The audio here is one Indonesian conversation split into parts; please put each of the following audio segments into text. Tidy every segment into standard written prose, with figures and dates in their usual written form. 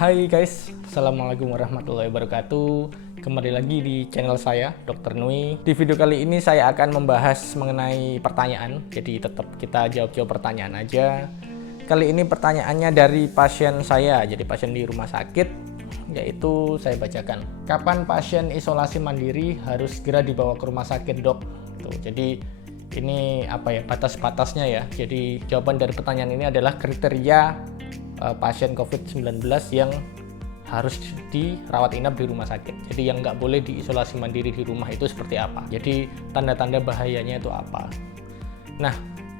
Hai guys, Assalamualaikum warahmatullahi wabarakatuh. Kembali lagi di channel saya, Dr. Nui. Di video kali ini saya akan membahas mengenai pertanyaan. Jadi tetap kita jawab-jawab pertanyaan aja. Kali ini pertanyaannya dari pasien saya, jadi pasien di rumah sakit, yaitu saya bacakan. Kapan pasien isolasi mandiri harus segera dibawa ke rumah sakit, dok? Tuh, jadi ini batas-batasnya ya. Jadi jawaban dari pertanyaan ini adalah kriteria pasien COVID-19 yang harus dirawat inap di rumah sakit. Jadi yang nggak boleh diisolasi mandiri di rumah itu seperti apa? Jadi tanda-tanda bahayanya itu apa? Nah,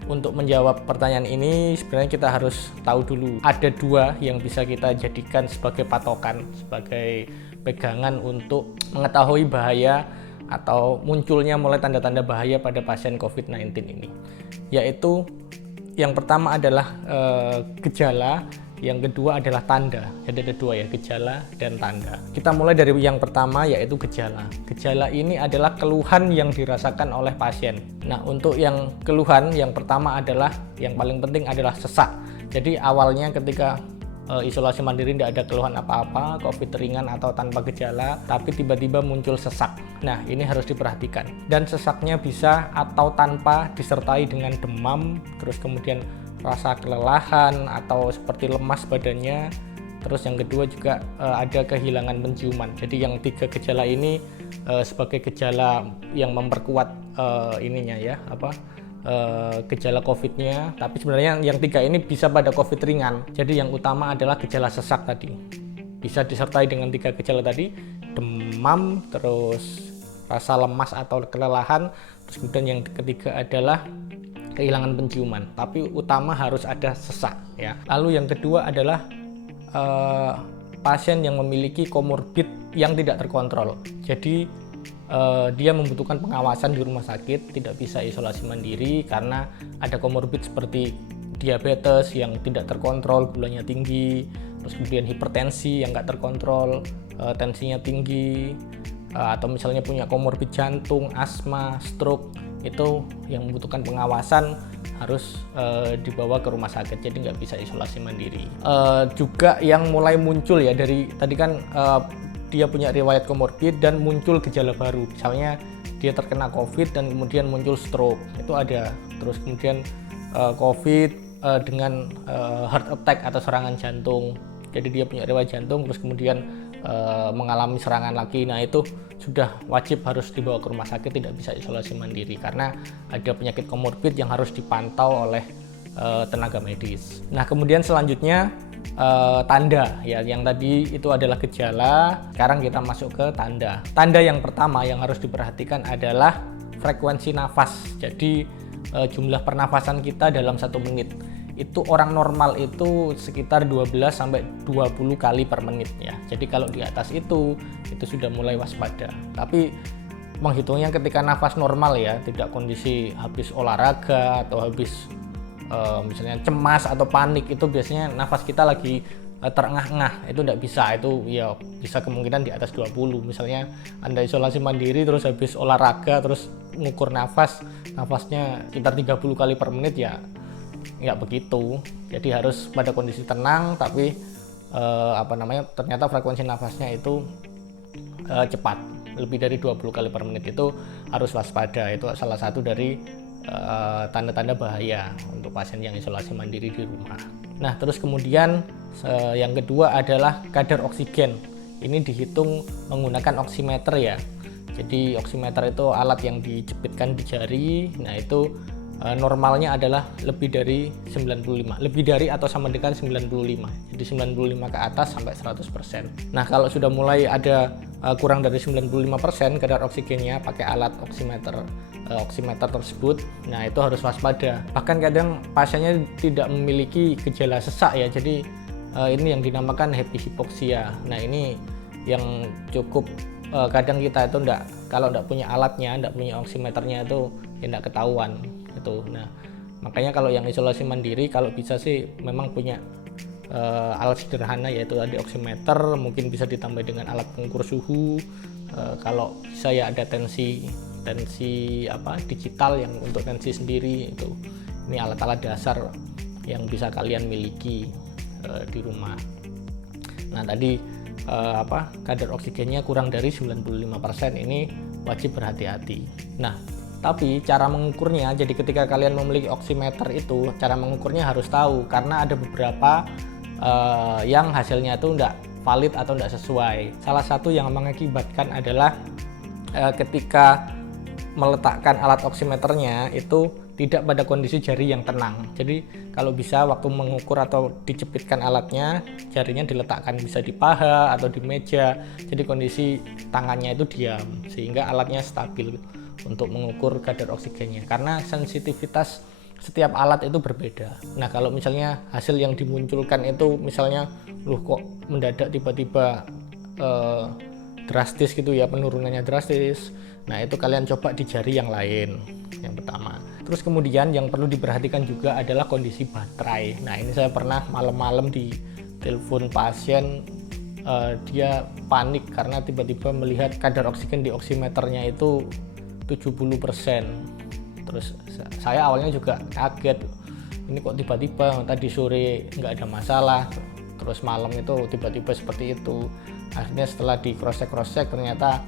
untuk menjawab pertanyaan ini sebenarnya kita harus tahu dulu ada dua yang bisa kita jadikan sebagai patokan, sebagai pegangan untuk mengetahui bahaya atau munculnya mulai tanda-tanda bahaya pada pasien COVID-19 ini. Yaitu yang pertama adalah gejala, yang kedua adalah tanda. Jadi ada dua ya, gejala dan tanda. Kita mulai dari yang pertama, yaitu gejala. Gejala ini adalah keluhan yang dirasakan oleh pasien. Nah, untuk yang keluhan, yang pertama adalah, yang paling penting adalah sesak. Jadi awalnya ketika isolasi mandiri tidak ada keluhan apa-apa, COVID ringan atau tanpa gejala, tapi tiba-tiba muncul sesak. Nah, ini harus diperhatikan. Dan sesaknya bisa atau tanpa disertai dengan demam, terus kemudian rasa kelelahan atau seperti lemas badannya. Terus yang kedua juga ada kehilangan penciuman. Jadi yang tiga gejala ini sebagai gejala yang memperkuat gejala COVID-nya. Tapi sebenarnya yang tiga ini bisa pada COVID ringan. Jadi yang utama adalah gejala sesak tadi. Bisa disertai dengan tiga gejala tadi, demam, terus rasa lemas atau kelelahan. Terus kemudian yang ketiga adalah kehilangan penciuman, tapi utama harus ada sesak ya. Lalu yang kedua adalah pasien yang memiliki komorbid yang tidak terkontrol. Jadi dia membutuhkan pengawasan di rumah sakit, tidak bisa isolasi mandiri karena ada komorbid seperti diabetes yang tidak terkontrol, gulanya tinggi, terus kemudian hipertensi yang nggak terkontrol, tensinya tinggi, atau misalnya punya komorbid jantung, asma, stroke, itu yang membutuhkan pengawasan harus dibawa ke rumah sakit, jadi nggak bisa isolasi mandiri. Juga yang mulai muncul ya, dari tadi kan dia punya riwayat komorbid dan muncul gejala baru, misalnya dia terkena COVID dan kemudian muncul stroke, itu ada. Terus kemudian COVID dengan heart attack atau serangan jantung, jadi dia punya riwayat jantung terus kemudian mengalami serangan lagi. Nah, itu sudah wajib harus dibawa ke rumah sakit, tidak bisa isolasi mandiri karena ada penyakit komorbid yang harus dipantau oleh tenaga medis. Nah, kemudian selanjutnya tanda ya, yang tadi itu adalah gejala. Sekarang kita masuk ke tanda. Tanda yang pertama yang harus diperhatikan adalah frekuensi nafas. Jadi jumlah pernafasan kita dalam 1 menit. Itu orang normal itu sekitar 12 sampai 20 kali per menit ya. Jadi kalau di atas itu sudah mulai waspada. Tapi menghitungnya ketika nafas normal ya, tidak kondisi habis olahraga atau habis misalnya cemas atau panik, itu biasanya nafas kita lagi terengah-engah, itu tidak bisa. Itu ya bisa kemungkinan di atas 20. Misalnya Anda isolasi mandiri terus habis olahraga terus mengukur nafasnya sekitar 30 kali per menit ya nggak begitu. Jadi harus pada kondisi tenang, tapi ternyata frekuensi nafasnya itu cepat, lebih dari 20 kali per menit, itu harus waspada. Itu salah satu dari tanda-tanda bahaya untuk pasien yang isolasi mandiri di rumah. Nah, terus kemudian yang kedua adalah kadar oksigen. Ini dihitung menggunakan oximeter ya. Jadi oximeter itu alat yang dijepitkan di jari. Nah, itu normalnya adalah lebih dari 95, lebih dari atau sama dengan 95. Jadi 95 ke atas sampai 100%. Nah, kalau sudah mulai ada kurang dari 95% kadar oksigennya pakai alat oximeter tersebut, nah itu harus waspada. Bahkan kadang pasiennya tidak memiliki gejala sesak ya. Jadi ini yang dinamakan happy hypoxia. Nah, ini yang cukup kadang kita itu kalau tidak punya alatnya, tidak punya oximeternya itu tidak ketahuan itu. Nah, makanya kalau yang isolasi mandiri kalau bisa sih memang punya alat sederhana, yaitu tadi oximeter, mungkin bisa ditambah dengan alat pengukur suhu. Kalau bisa ya ada tensi digital yang untuk tensi sendiri. Itu ini alat-alat dasar yang bisa kalian miliki di rumah. Nah tadi kadar oksigennya kurang dari 95%, ini wajib berhati-hati. Nah tapi cara mengukurnya, jadi ketika kalian memiliki oximeter itu, cara mengukurnya harus tahu, karena ada beberapa yang hasilnya itu tidak valid atau tidak sesuai. Salah satu yang mengakibatkan adalah ketika meletakkan alat oximeternya itu tidak pada kondisi jari yang tenang. Jadi kalau bisa waktu mengukur atau dicepitkan alatnya, jarinya diletakkan bisa di paha atau di meja, jadi kondisi tangannya itu diam sehingga alatnya stabil untuk mengukur kadar oksigennya, karena sensitivitas setiap alat itu berbeda. Nah kalau misalnya hasil yang dimunculkan itu misalnya kok mendadak tiba-tiba drastis gitu ya, penurunannya drastis, nah itu kalian coba di jari yang lain yang pertama. Terus kemudian yang perlu diperhatikan juga adalah kondisi baterai. Nah ini saya pernah malam-malam di telepon pasien, dia panik karena tiba-tiba melihat kadar oksigen di oximeternya itu 70%. Terus saya awalnya juga kaget, ini kok tiba-tiba tadi sore nggak ada masalah, terus malam itu tiba-tiba seperti itu. Akhirnya setelah di cross-check ternyata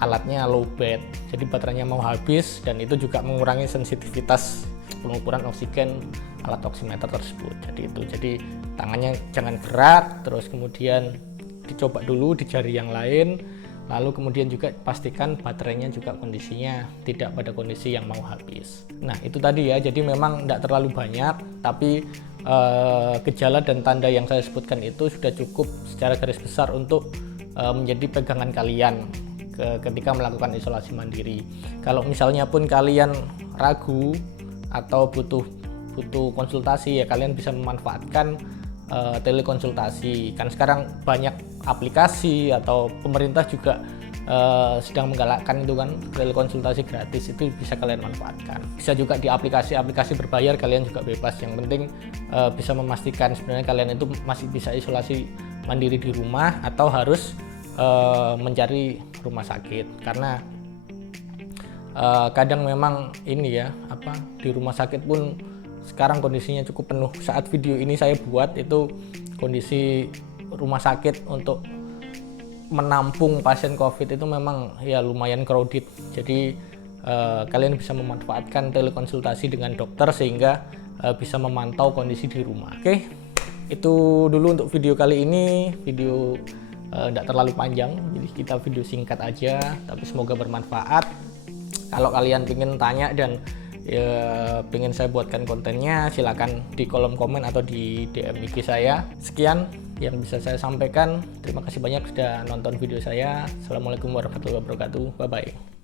alatnya low bed, jadi baterainya mau habis, dan itu juga mengurangi sensitivitas pengukuran oksigen alat oximeter tersebut. Jadi tangannya jangan gerak, terus kemudian dicoba dulu di jari yang lain, lalu kemudian juga pastikan baterainya juga kondisinya tidak pada kondisi yang mau habis. Nah itu tadi ya, jadi memang tidak terlalu banyak, tapi gejala dan tanda yang saya sebutkan itu sudah cukup secara garis besar untuk menjadi pegangan kalian ketika melakukan isolasi mandiri. Kalau misalnya pun kalian ragu atau butuh konsultasi, ya kalian bisa memanfaatkan telekonsultasi. Kan sekarang banyak aplikasi atau pemerintah juga sedang menggalakkan itu kan, telekonsultasi gratis, itu bisa kalian manfaatkan. Bisa juga di aplikasi berbayar, kalian juga bebas. Yang penting bisa memastikan sebenarnya kalian itu masih bisa isolasi mandiri di rumah atau harus mencari rumah sakit, karena kadang memang ini ya di rumah sakit pun sekarang kondisinya cukup penuh. Saat video ini saya buat itu kondisi rumah sakit untuk menampung pasien COVID itu memang ya lumayan crowded. Jadi kalian bisa memanfaatkan telekonsultasi dengan dokter sehingga bisa memantau kondisi di rumah. Oke, itu dulu untuk video kali ini. Video tidak terlalu panjang, jadi kita video singkat aja, tapi semoga bermanfaat. Kalau kalian ingin tanya dan pengen saya buatkan kontennya, silakan di kolom komen atau di DM IG saya. Sekian yang bisa saya sampaikan. Terima kasih banyak sudah nonton video saya. Assalamualaikum warahmatullahi wabarakatuh. Bye bye.